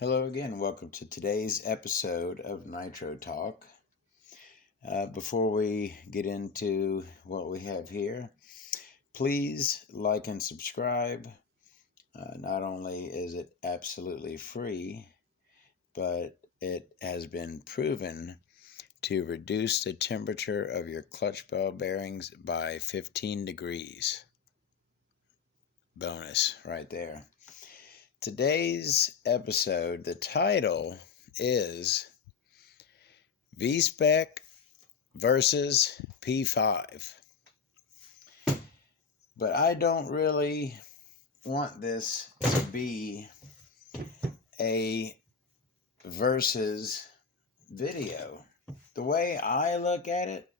Hello again. Welcome to today's episode of Nitro Talk. Before we get into what we have here, please like and subscribe. Not only is it absolutely free, but it has been proven to reduce the temperature of your clutch ball bearings by 15 degrees. Bonus right there. Today's episode, the title is V-spec versus P5. But I don't really want this to be a versus video. The way I look at it,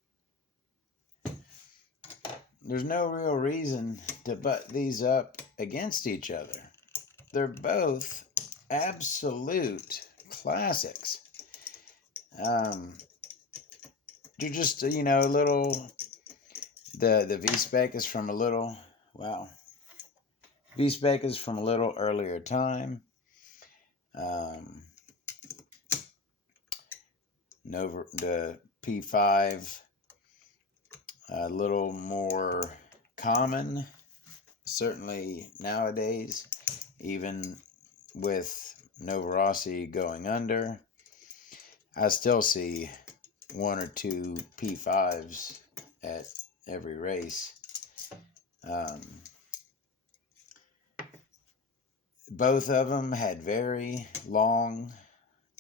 there's no real reason to butt these up against each other. They're both absolute classics. They're just, a little, the V-spec is from a little, V-spec is from a little earlier time. The P5, a little more common, certainly nowadays, even with Novarossi going under. I still see one or two P5s at every race. Both of them had very long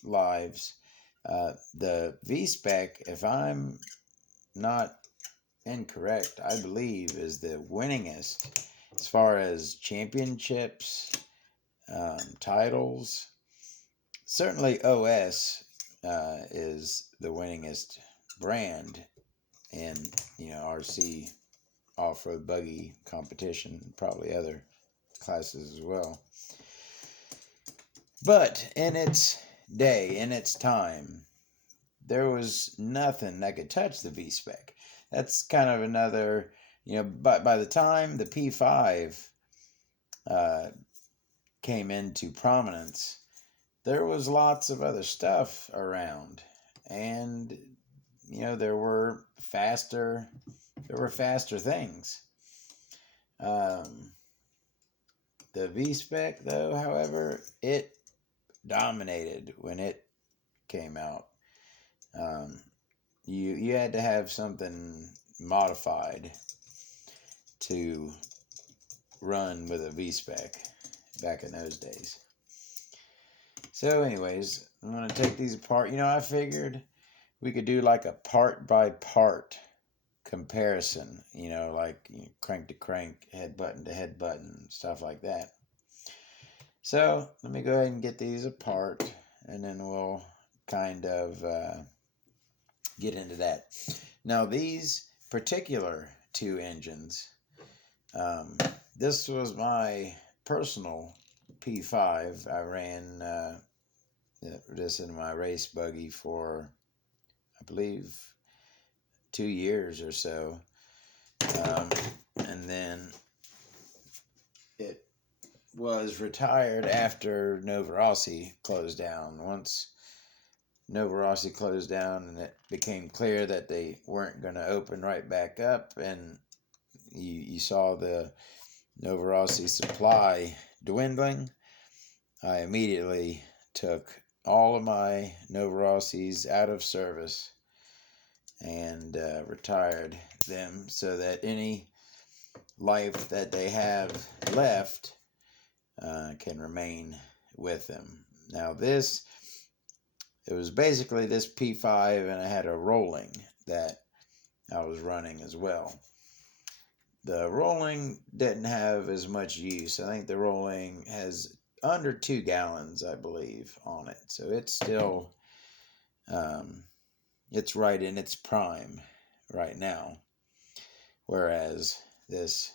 lives. The V-spec, if I'm not incorrect, I believe is the winningest as far as championships, titles. Certainly OS is the winningest brand in RC off-road buggy competition, probably other classes as well. But in its day, in its time, there was nothing that could touch the V-spec. That's kind of another, but by the time the P5 came into prominence, there was lots of other stuff around, and there were faster things. The V-spec, though, however, it dominated when it came out. You had to have something modified to run with a V-spec back in those days. So anyways, I'm going to take these apart. I figured we could do like a part by part comparison, like crank to crank, head button to head button, stuff like that. So let me go ahead and get these apart, and then we'll kind of get into that. Now, these particular two engines, this was my personal P5. I ran this in my race buggy for, I believe, 2 years or so. And then it was retired after Novarossi closed down. Once Novarossi closed down and it became clear that they weren't going to open right back up, and you saw the Novarossi supply dwindling, I immediately took all of my Novarossis out of service and retired them so that any life that they have left can remain with them. Now it was basically this P5, and I had a rolling that I was running as well. The rolling didn't have as much use. I think the rolling has under 2 gallons, I believe, on it. So it's still, it's right in its prime right now. Whereas this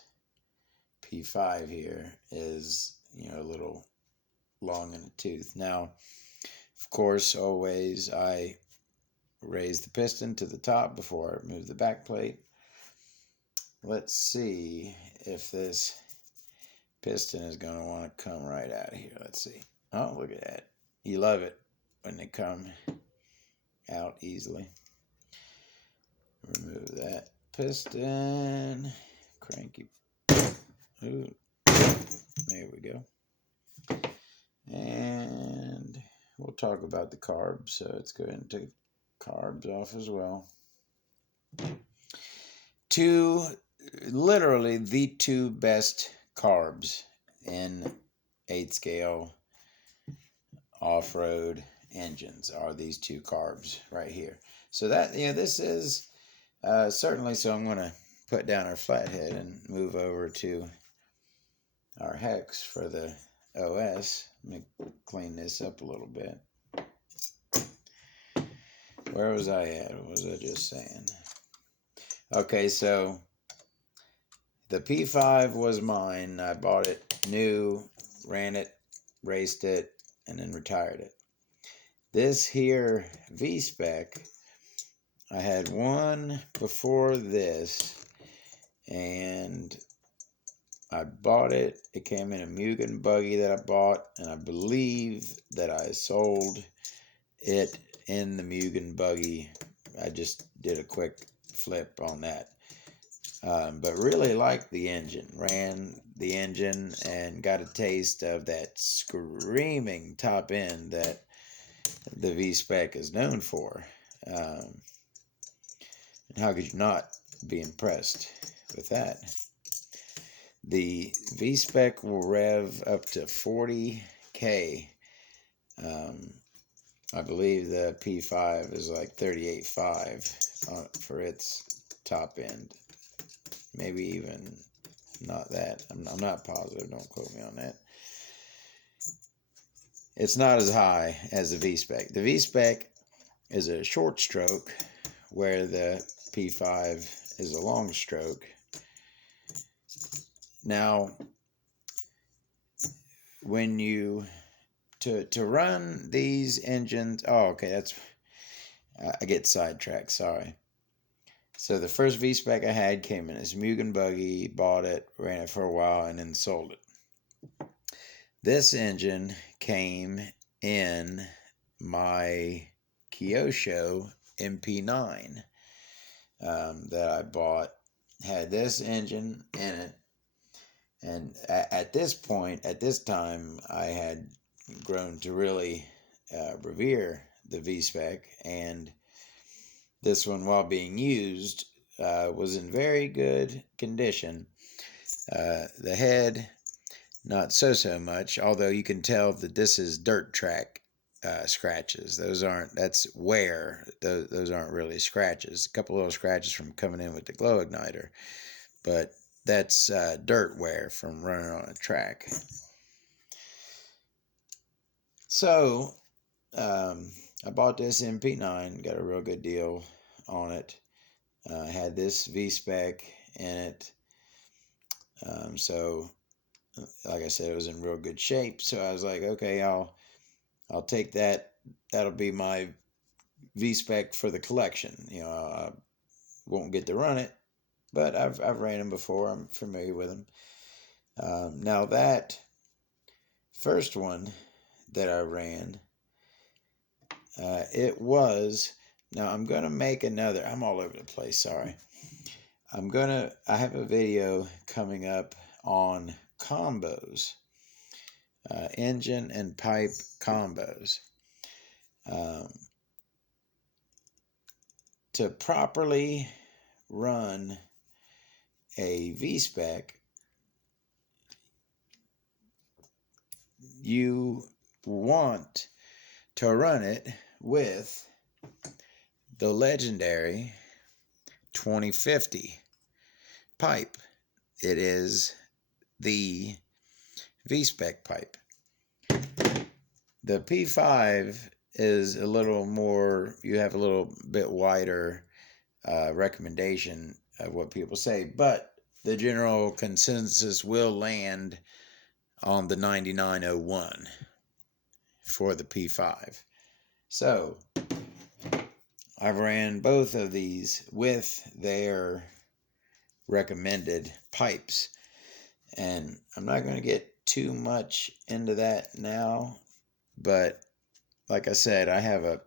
P5 here is, a little long in the tooth. Now, of course, always I raise the piston to the top before I move the back plate. Let's see if this piston is going to want to come right out of here. Let's see. Oh, look at that. you love it when they come out easily. Remove that piston. Cranky. Ooh. There we go. And we'll talk about the carbs. So let's go ahead and take carbs off as well. Literally the two best carbs in 8-scale off-road engines are these two carbs right here. So that, this is certainly, so I'm going to put down our flathead and move over to our hex for the OS. Let me clean this up a little bit. Where was I at? What was I just saying? Okay, so the P5 was mine. I bought it new, ran it, raced it, and then retired it. This here V-spec, I had one before this, and I bought it. It came in a Mugen buggy that I bought, and I believe that I sold it in the Mugen buggy. I just did a quick flip on that. But really liked the engine. Ran the engine and got a taste of that screaming top end that the V-spec is known for. And how could you not be impressed with that? The V-spec will rev up to 40K. I believe the P5 is like 38.5 for its top end. Maybe even not that. I'm not positive. Don't quote me on that. It's not as high as the V-spec. The V-spec is a short stroke, where the P5 is a long stroke. Now, when you to run these engines, okay, I get sidetracked, sorry. So the first V-spec I had came in as Mugen buggy, bought it, ran it for a while, and then sold it. This engine came in my Kyosho MP9 that I bought. Had this engine in it. And at this point, at this time, I had grown to really revere the V-spec, and this one, while being used, was in very good condition. The head, not so much, although you can tell that this is dirt track scratches. That's wear. Those aren't really scratches. A couple little scratches from coming in with the glow igniter, but that's dirt wear from running on a track. So I bought this MP9, got a real good deal on it. Had this V-spec in it. So like I said, it was in real good shape. So I was like, okay, I'll take that. That'll be my V-spec for the collection. I won't get to run it, but I've ran them before. I'm familiar with them. Now that first one that I ran, it was, now I'm going to make another, I'm all over the place, sorry. I have a video coming up on combos, engine and pipe combos. To properly run a V-spec, you want to run it with the legendary 2050 pipe. It is the V-spec pipe. The P5 is a little more, you have a little bit wider recommendation of what people say, but the general consensus will land on the 9901 for the P5. So I've ran both of these with their recommended pipes, and I'm not going to get too much into that now, but like I said, I have a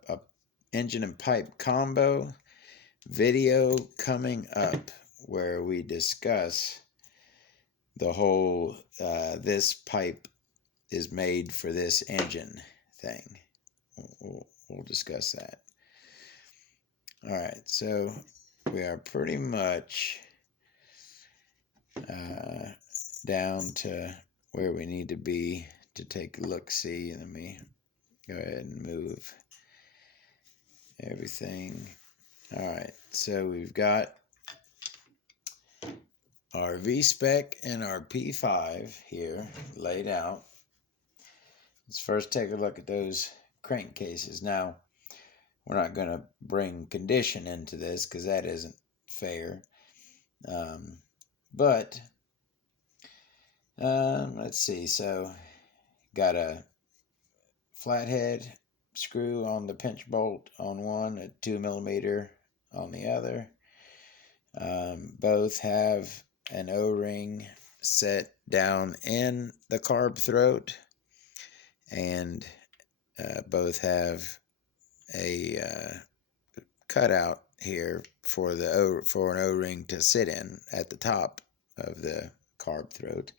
engine and pipe combo video coming up where we discuss the whole this pipe is made for this engine thing. We'll discuss that. All right, so we are pretty much down to where we need to be to take a look-see. Let me go ahead and move everything. All right, so we've got our V-spec and our P5 here laid out. Let's first take a look at those crankcases. Now, we're not going to bring condition into this because that isn't fair. But let's see. So, got a flathead screw on the pinch bolt on one, a 2mm on the other. Both have an O-ring set down in the carb throat, and both have a cutout here for an O-ring to sit in at the top of the carb throat.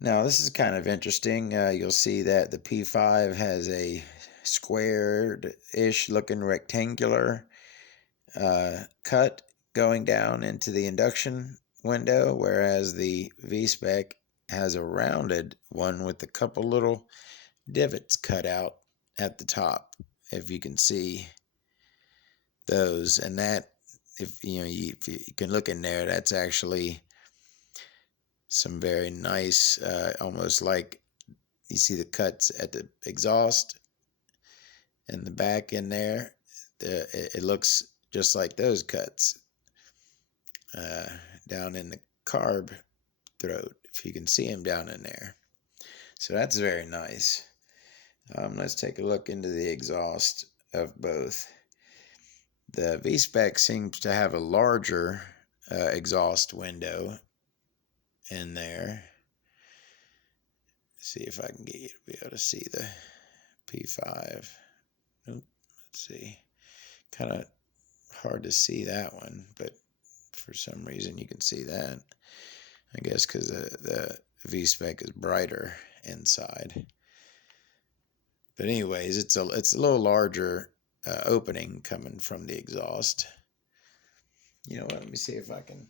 Now this is kind of interesting. You'll see that the P5 has a squared-ish looking rectangular cut going down into the induction window, whereas the V-spec has a rounded one with a couple little divots cut out at the top, if you can see those. And that, if you can look in there, that's actually some very nice, almost like you see the cuts at the exhaust and the back in there. It looks just like those cuts down in the carb throat, if you can see them down in there. So that's very nice. Let's take a look into the exhaust of both. The V-spec seems to have a larger exhaust window in there. See if I can get you to be able to see the P5. Let's see. Kind of hard to see that one, but for some reason you can see that. I guess because the V-spec is brighter inside. But anyways, it's a little larger opening coming from the exhaust. You know what? Let me see if I can.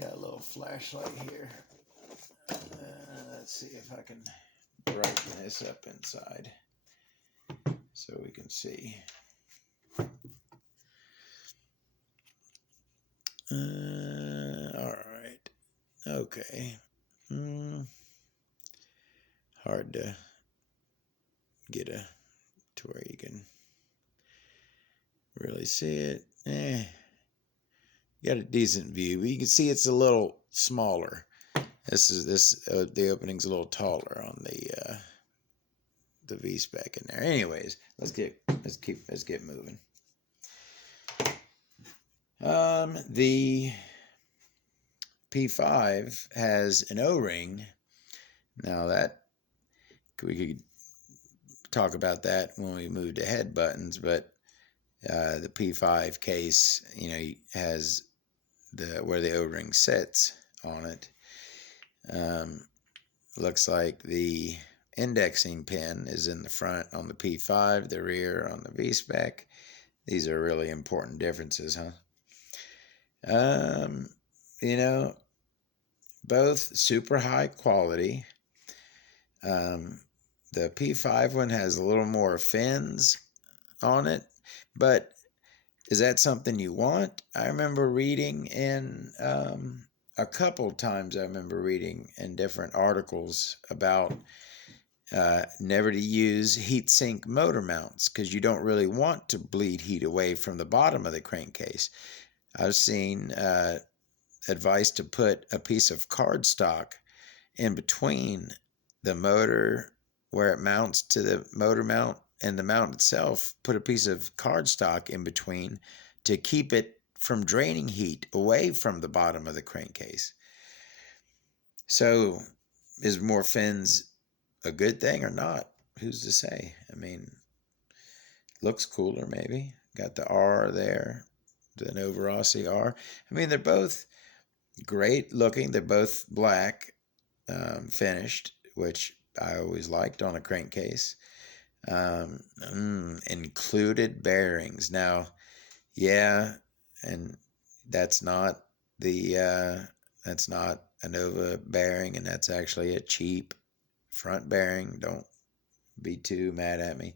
Got a little flashlight here. Let's see if I can brighten this up inside so we can see. All right. Okay. Hard to get to where you can really see it. Got a decent view, but you can see it's a little smaller. The opening's a little taller on the V-spec in there. Anyways, let's get moving. The P5 has an O-ring. Now that we could talk about that when we move to head buttons, but the P5 case, has where the O-ring sits on it. Looks like the indexing pin is in the front on the P5, the rear on the V-spec. These are really important differences, huh? Both super high quality. The P5 one has a little more fins on it, but is that something you want? I remember reading in a couple times, I remember reading in different articles about never to use heat sink motor mounts because you don't really want to bleed heat away from the bottom of the crankcase. I've seen advice to put a piece of cardstock in between the motor where it mounts to the motor mount and the mount itself. Put a piece of cardstock in between to keep it from draining heat away from the bottom of the crankcase. So is more fins a good thing or not? Who's to say? mean, looks cooler maybe. Got the R there, the Novarossi R. I mean, they're both great looking. They're both black, finished, which I always liked on a crankcase. Included bearings. Now, yeah, and that's not that's not a Nova bearing, and that's actually a cheap front bearing. Don't be too mad at me.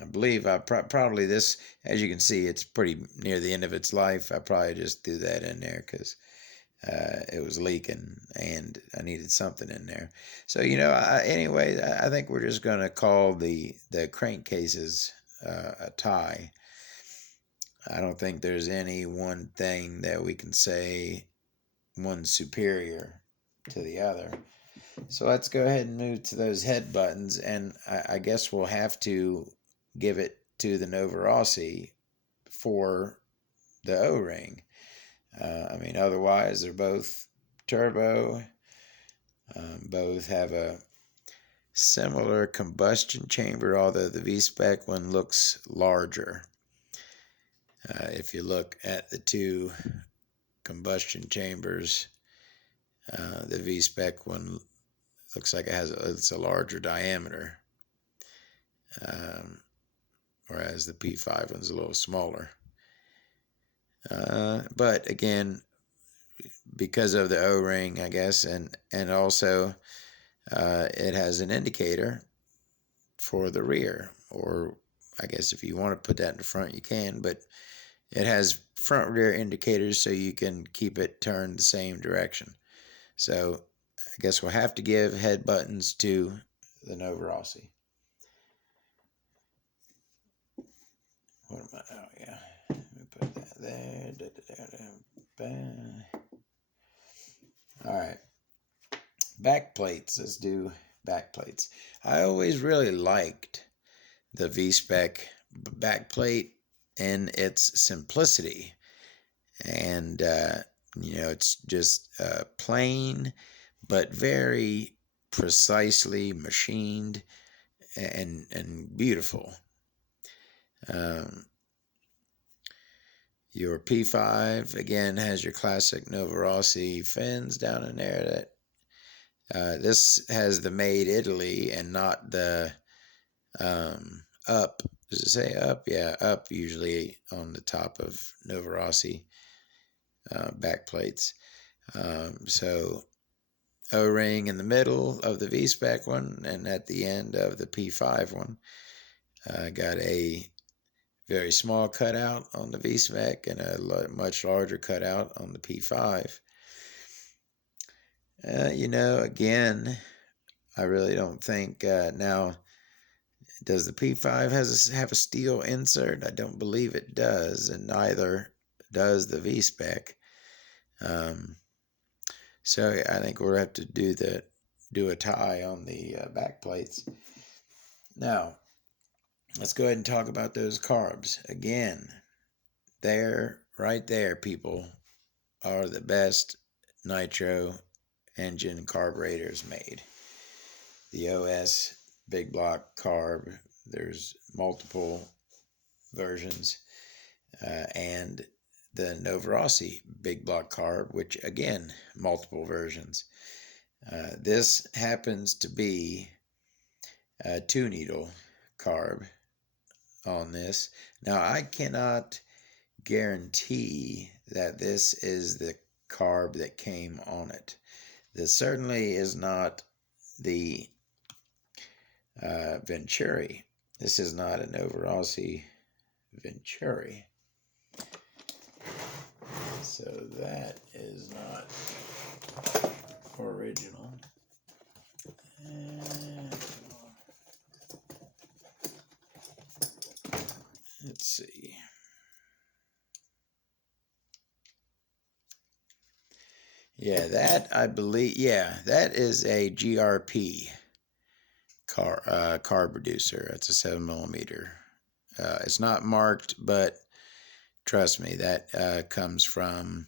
I believe I probably this, as you can see, it's pretty near the end of its life. I probably just threw that in there because it was leaking and I needed something in there. So, anyway, I think we're just going to call the crankcases a tie. I don't think there's any one thing that we can say one's superior to the other. So let's go ahead and move to those head buttons, and I guess we'll have to give it to the Novarossi for the O-ring. Otherwise they're both turbo. Both have a similar combustion chamber, although the V-spec one looks larger. If you look at the two combustion chambers, the V-spec one looks like it's a larger diameter, whereas the P5 one's a little smaller. But again, because of the O-ring, I guess, and also it has an indicator for the rear, or I guess if you want to put that in the front, you can, but it has front rear indicators so you can keep it turned the same direction. So I guess we'll have to give head buttons to the Novarossi. What am I? Oh, yeah. Let me put that there. All right. Back plates. Let's do back plates. I always really liked the V-spec back plate in its simplicity. And, it's just plain, but very precisely machined and beautiful. Your P5 again has your classic Novarossi fins down in there. That this has the Made Italy and not the up. Does it say up? Yeah, up usually on the top of Novarossi back plates. So O-ring in the middle of the V-spec one, and at the end of the P5 one. Got a very small cutout on the V-spec and a much larger cutout on the P5. Again, I really don't think now. Does the P5 have a steel insert? I don't believe it does, and neither does the V-spec. So I think we'll have to do a tie on the back plates. Now, let's go ahead and talk about those carbs. Again, right there, people, are the best nitro engine carburetors made. The OS big block carb, there's multiple versions, and the Novarossi big block carb, which again, multiple versions. This happens to be a 2-needle carb on this. Now, I cannot guarantee that this is the carb that came on it. This certainly is not the Venturi. This is not a Novarossi Venturi. So that is not original. Let's see. Yeah, that I believe. Yeah, that is a GRP carb reducer. It's a 7mm. It's not marked, but trust me, that comes from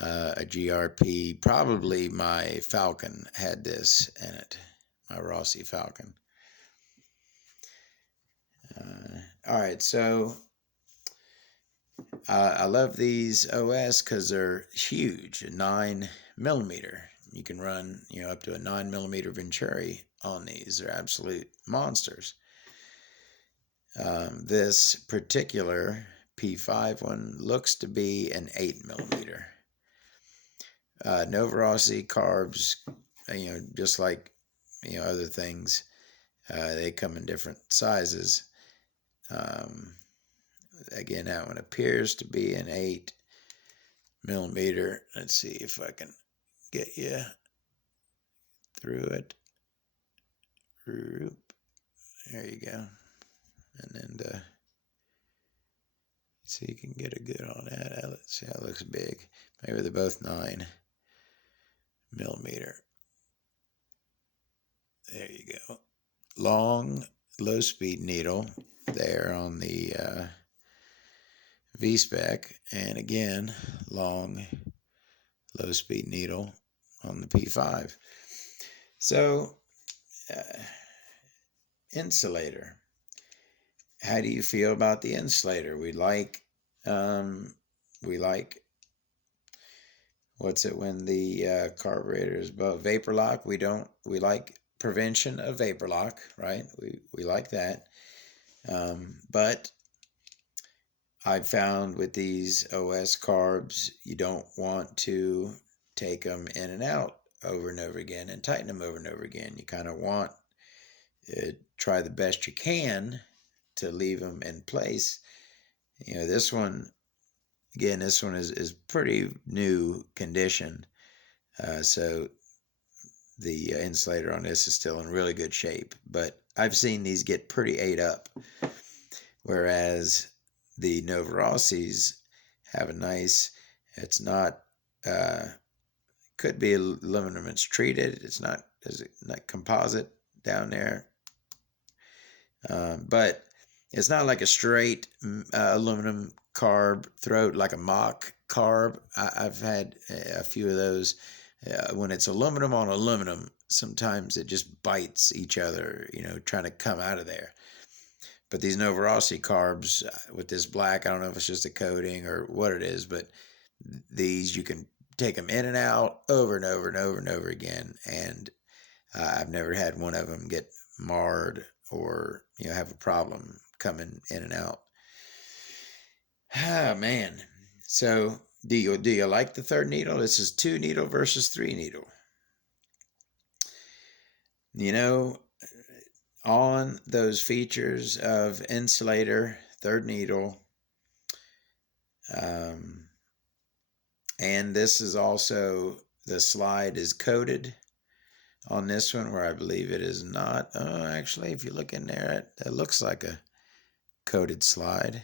a GRP. Probably my Falcon had this in it, my Rossi Falcon. All right, so I love these OS because they're huge, 9 millimeter. You can run, up to a 9 millimeter Venturi on these. They're absolute monsters. This particular P5 one looks to be an 8 millimeter. Novarossi carbs, just like other things, they come in different sizes. Again, that one appears to be an 8 millimeter. Let's see if I can get you through it. There you go. And then so you can get a good on that. Let's see how it looks big. Maybe they're both 9 millimeter. There you go. Long, low-speed needle there on the V-spec, and again, long, low-speed needle on the P5. So, insulator. How do you feel about the insulator? We like what's it when the carburetor is above vapor lock? We like prevention of vapor lock, right? We like that. But I found with these OS carbs, you don't want to take them in and out over and over again and tighten them over and over again. You kind of want to try the best you can to leave them in place. This one, again, this one is pretty new condition. So the insulator on this is still in really good shape. But I've seen these get pretty ate up. Whereas the Novarossis have a nice, it's not, could be aluminum, it's treated. It's not, not composite down there. But it's not like a straight aluminum carb throat, like a mock carb. I've had a few of those. When it's aluminum on aluminum, sometimes it just bites each other, trying to come out of there. But these Novarossi carbs with this black, I don't know if it's just a coating or what it is, but these, you can take them in and out over and over and over and over again. And I've never had one of them get marred or have a problem coming in and out. Ah, man. So do you like the third needle? This is 2 needle versus 3 needle. On those features of insulator, third needle, and this is also, the slide is coated on this one, where I believe it is not. Oh, actually, if you look in there, it looks like a coated slide.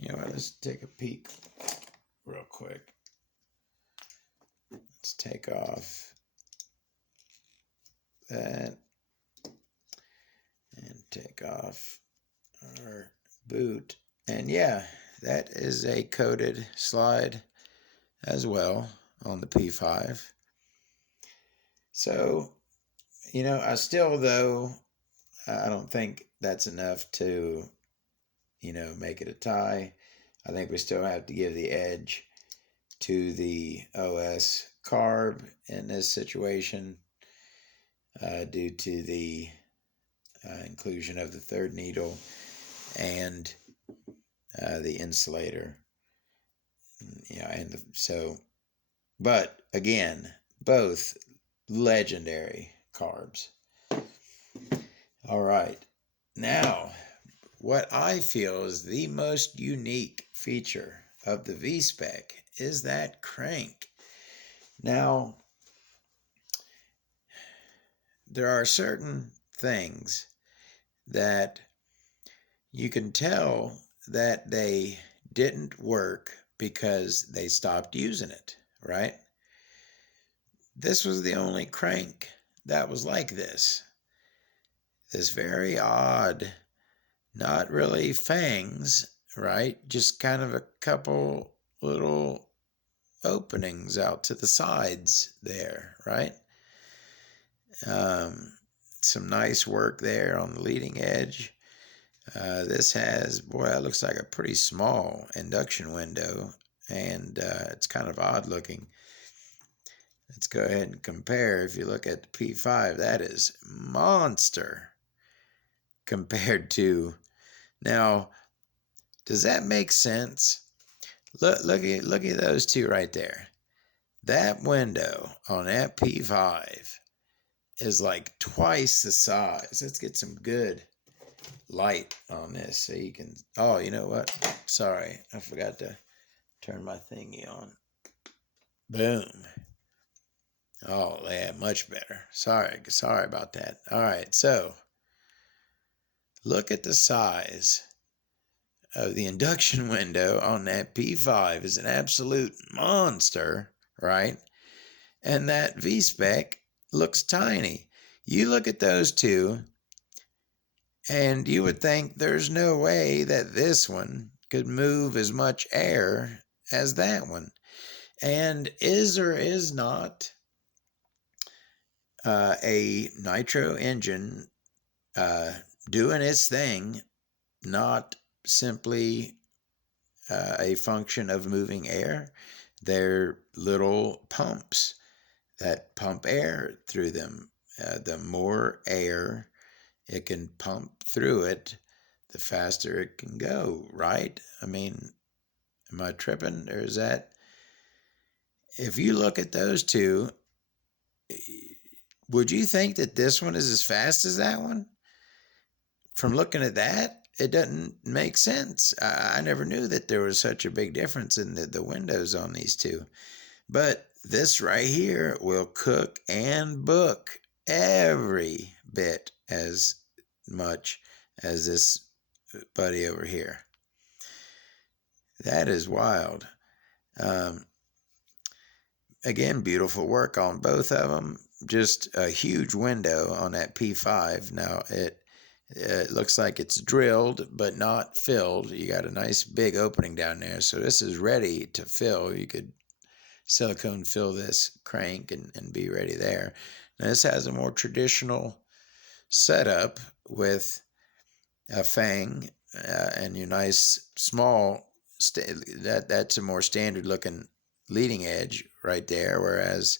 Let's take a peek real quick. Let's take off that and take off our boot. And yeah, that is a coated slide as well on the P5. So, I still, though, I don't think that's enough to, make it a tie. I think we still have to give the edge to the OS carb in this situation, due to the inclusion of the third needle and the insulator. But again, both legendary carbs. All right, now what I feel is the most unique feature of the V-spec is that crank. Now, there are certain things that you can tell that they didn't work because they stopped using it, right? This was the only crank that was like this. This very odd, not really fangs, right? Just kind of a couple little openings out to the sides there, right? Some nice work there on the leading edge. This has, boy, that looks like a pretty small induction window, and it's kind of odd looking. Let's go ahead and compare. If you look at the P5, that is monster compared to, now, does that make sense? Look at those two right there. That window on that P5 is like twice the size. Let's get some good light on this so you can, oh, you know what? Sorry, I forgot to turn my thingy on. Boom. Oh, yeah, much better. Sorry about that. All right, so look at the size of the induction window on that P5 is an absolute monster, right? And that V-spec looks tiny. You look at those two, and you would think there's no way that this one could move as much air as that one. And is or is not a nitro engine doing its thing, not simply a function of moving air? They're little pumps that pump air through them. The more air it can pump through it, the faster it can go, right? I mean, am I tripping? Or is that, if you look at those two, would you think that this one is as fast as that one? From looking at that, it doesn't make sense. I never knew that there was such a big difference in the windows on these two. But this right here will cook and book every bit as much as this buddy over here. That is wild. Again, beautiful work on both of them. Just a huge window on that P5. Now, it looks like it's drilled but not filled. You got a nice big opening down there. So this is ready to fill. You could silicone fill this crank and be ready there. Now, this has a more traditional setup with a fang and your nice small, that's a more standard looking leading edge right there, whereas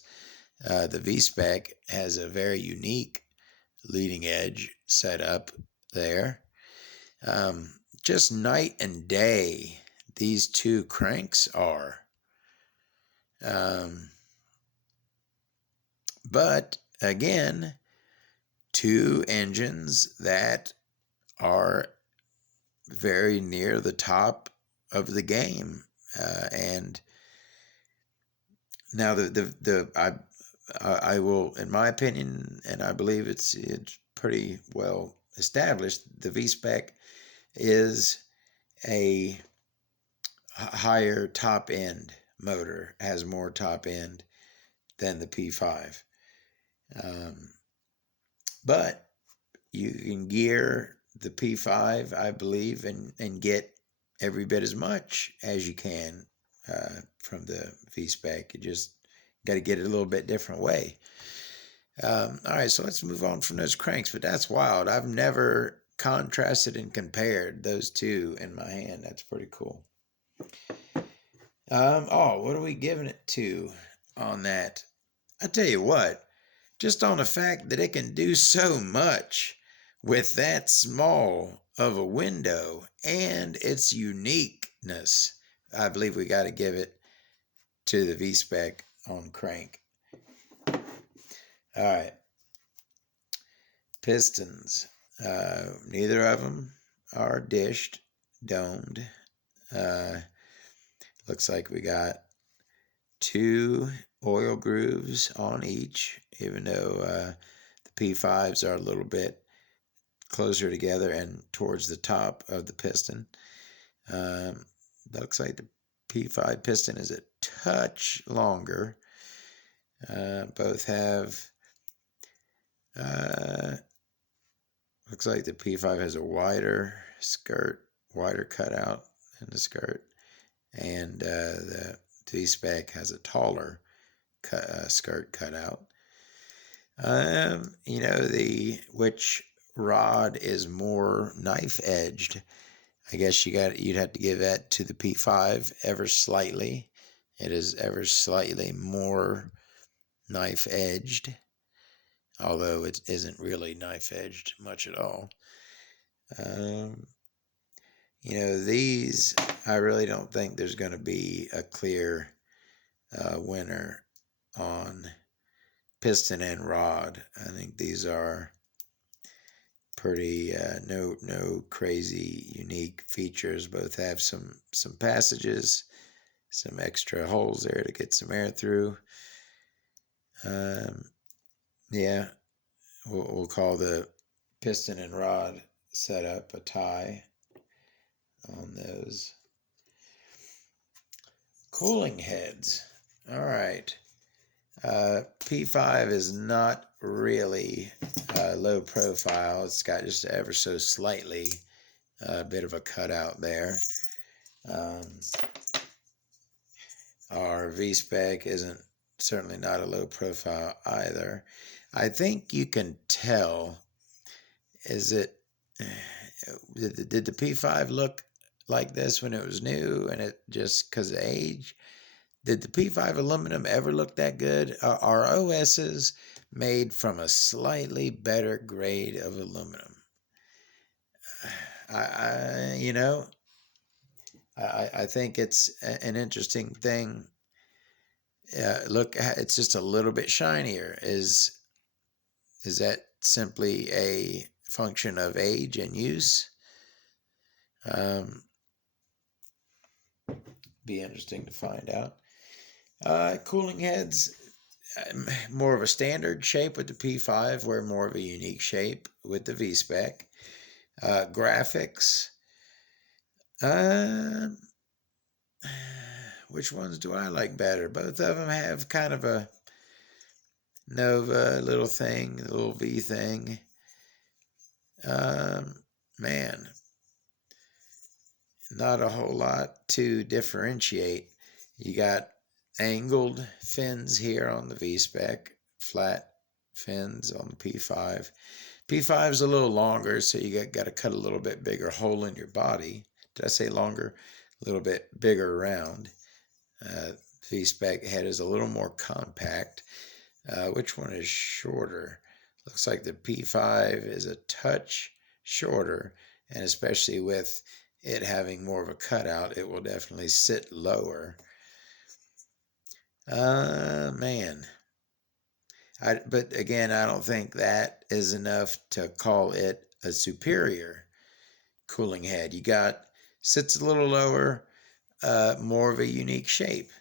the V-spec has a very unique leading edge setup there. Just night and day, these two cranks are. But again, two engines that are very near the top of the game, and now I will, in my opinion, and I believe it's pretty well established, the V-spec is a higher top end motor, has more top end than the P5. But you can gear the P5, I believe, and get every bit as much as you can from the V-spec. You just got to get it a little bit different way. All right, so let's move on from those cranks, but that's wild. I've never contrasted and compared those two in my hand. That's pretty cool. Oh, what are we giving it to on that? I tell you what, just on the fact that it can do so much with that small of a window and its uniqueness, I believe we got to give it to the V-spec on crank. All right. Pistons. Neither of them are dished, domed. Looks like we got two oil grooves on each, even though the P5s are a little bit closer together and towards the top of the piston. Looks like the P5 piston is a touch longer. Both have, looks like the P5 has a wider skirt, wider cutout in the skirt, and the V-spec has a taller skirt cutout. You know, which rod is more knife edged. I guess you'd have to give that to the P5 ever slightly. It is ever slightly more knife edged, although it isn't really knife edged much at all. These, I really don't think there's going to be a clear winner on piston and rod. I think these are pretty no crazy unique features. Both have some passages, some extra holes there to get some air through. Yeah, we'll call the piston and rod setup a tie on those. Cooling heads. All right. P5 is not really low profile. It's got just ever so slightly a bit of a cutout there. Our V-spec isn't certainly not a low profile either. I think you can tell, did the P5 look like this when it was new and it just because of age? Did the P5 aluminum ever look that good? Are OSs made from a slightly better grade of aluminum? I think it's an interesting thing. Look, it's just a little bit shinier. Is that simply a function of age and use? Be interesting to find out. Cooling heads, more of a standard shape with the P5, where more of a unique shape with the V-spec. Graphics. Which ones do I like better? Both of them have kind of a Nova little thing, little V thing. Man, not a whole lot to differentiate. You got angled fins here on the V-spec, flat fins on the P5. P5 is a little longer, so you got to cut a little bit bigger hole in your body. Did I say longer? A little bit bigger around. V-spec head is a little more compact. Which one is shorter? Looks like the P5 is a touch shorter, and especially with it having more of a cutout, it will definitely sit lower. Man. But again, I don't think that is enough to call it a superior cooling head. Sits a little lower, more of a unique shape.